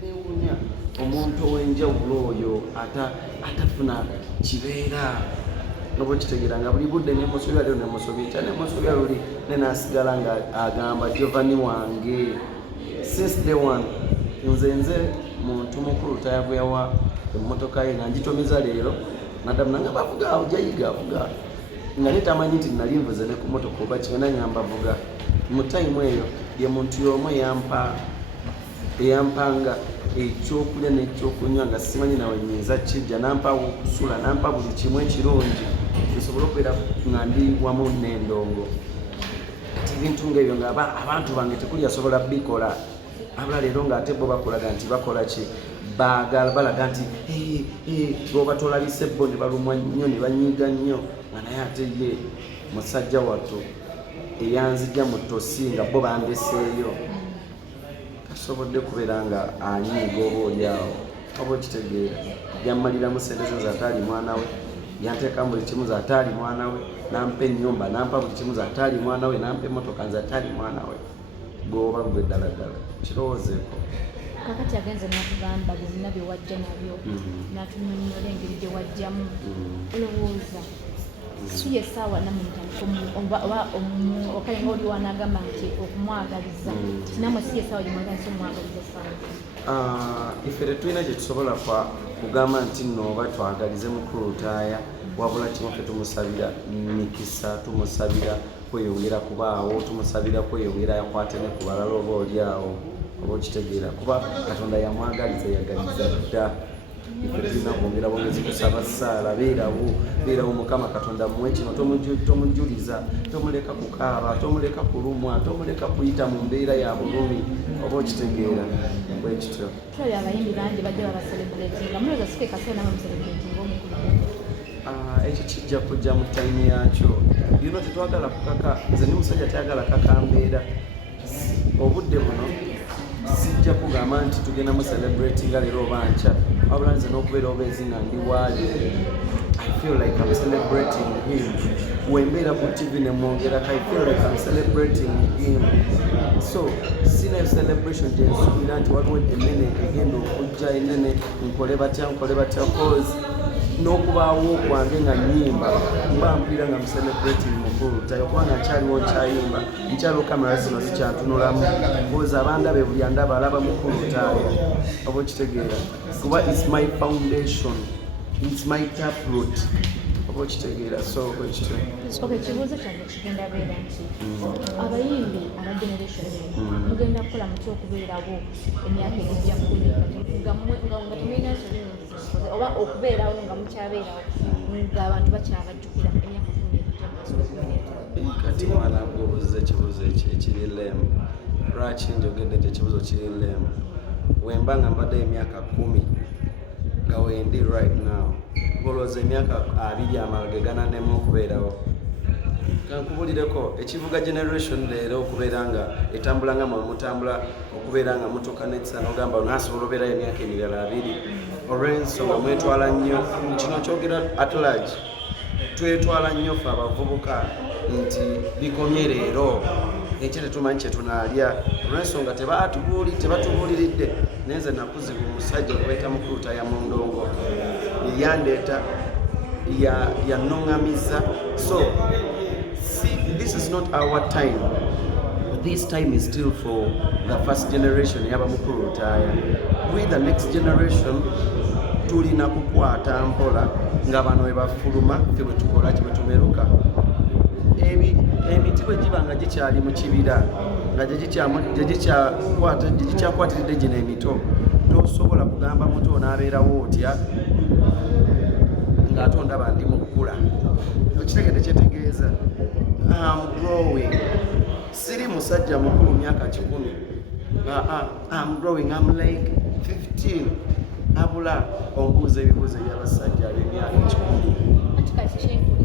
neewuunya omuntu ow'enjawulo oyo atafuna kibeera noba okitegeera nga buli budde nemusobya lero nemusobya ekya nemusobya luli nenaasigala nga agamba Giovanni wange since day one nze muntu mukulu tayavuyawa emmotoka ye nga ngitumiza leero nadamu nanga bavuga awo jayiga avuga nga netamanyi nti nali nvuze ne ku motoka oba kiwena ngamba vuga mu tayimu eyo ye muntu y'omu eyampanga ekyokulya n'ekyokunywa nga simanyi nawe nyinza kijja nampawo okusula nampa buli kimu ekirungi nsobole okubeera nga ndi wamu n'endongo kati ebintu ngaebyo nga abantu bange tekuli asobola bikola abula leero ng'ate bo bakolaga nti bakola ki baagala balaga nti bwoba tolabise bo ne balumwa nnyo ne banyiiga nnyo nga naye ate ye musajja wattu eyanzijja mu ttosi nga bo bandeseeyo kasobodde kubeera nga anyiiga oba oliawo oba okitegeera yammaliramu sente ze zaataali mwana we yanteekamu buli kimu zaataali mwana we nampa ennyumba nampa buli kimu zaataali mwana we nampa emmotoka nzaataali mwana we bw'oba gwe ddala ddala kirowoozeeko kakati agenze n'akugamba byonna bye wajja nabyo n'atunyonnyola engeri gye wajjamu olowooza si yessaawa nammwe okale nga oli wanagamba nti okumwagaliza nammwe si yessaawa gye mwagaliza omwagaliza essaawa ife tetulina kye tusobola kugamba nti nno oba twagalize mukulu lutaaya wabula kimu ffe tumusabira mikisa tumusabira kweyongera kubaawo tumusabira kweyongera yakwate ne ku balala oba oli awo oba okitegeera kuba katonda yamwagaliza yagaliza dda tulina kwongera bwongezi kusaba ssaala beerawo mukama katonda muwe kino tomujuliza tomuleka kukaaba tomuleka kulumwa tomuleka kuyita mu mbeera ya bulumi oba okitegeera bwe kityo tulabye abayimbi bangi bajja babaselebratinga mulowooza sike kaseera nawe muselebratinga omukulu ekyo kijja kujja mu tayimu yakyo bino tetwagala kukaka nze ni musajja tayagala kakambeera obudde buno sijja kugamba nti tugenda mu celebratinga leero oba nkya wabula nze n'okubeera obeezi nga ndi waali I feel like I'm celebrating him wembeera ku TV ne mwongerako I feel like I'm celebrating him so sina celebration gye nsuubira nti waliwo ennene egenda okujja ennene nkole batya cause n'okubaawo kwange nga nnyimba mba mpulira nga muselebrating mukulu tayo kubanga nkyaliwo nkyayimba nkyaliwo kamera zino zikyantunulamu cause abandabe buli andaba alaba mukulu tayo oba okitegeera kuba its my foundation its my taproot oba okitegeera so ekityo ekibuuzo kyange kigenda beera nti abayimbi aba generation mugenda kukola mutya okubeerawo emyaka egijja nga temulina oba okubeerawo nga mukyabeerawo ng'abantu bakyabajjukira emyaka kati mwana gwobuuza ekibuuzo ekiri lemu lwaki njogedde nti ekibuuzo kiri lemu wemba nga mbadde emyaka 10 nga wendi right now olowooza emyaka 20 amala gegananemu okubeerawo kankubulireko ekivuga generation leero okubeera nga etambula nga mutambula okubeera nga mutuuka nekisa nogamba nasobola obeerayo emyaka emirala 2 olw'ensonga mwetwala nnyo kino kyogera at large twetwala nnyo ffe abavubuka nti bikomye leero ekyo tetumanyi kye tunaalya olw'ensonga tebatubuuliridde naye nze nakuzibwa omusajja okubeeta mukulu taaya mu ndongo yandeeta yannoŋŋamiza so this is not our time this time is still for the first generation yaba mukulu lutaaya with the next generation tulina kukwata mpola nga bano we bafuluma ffe bwe tukola ki bwe tumeruka emiti bwe giba nga gikyali mu kibira nga gyegikyakwatiridde gino emito tosobola kugamba muto onaabeerawo otya ng'ate ondaba ndi mu kkula okitegedde kyetegeeza am growing siri musajja mukulu myaka 10 am growing am like 15 abula ombuuza ebibuuzo ebyabasajja ab'emyaka 10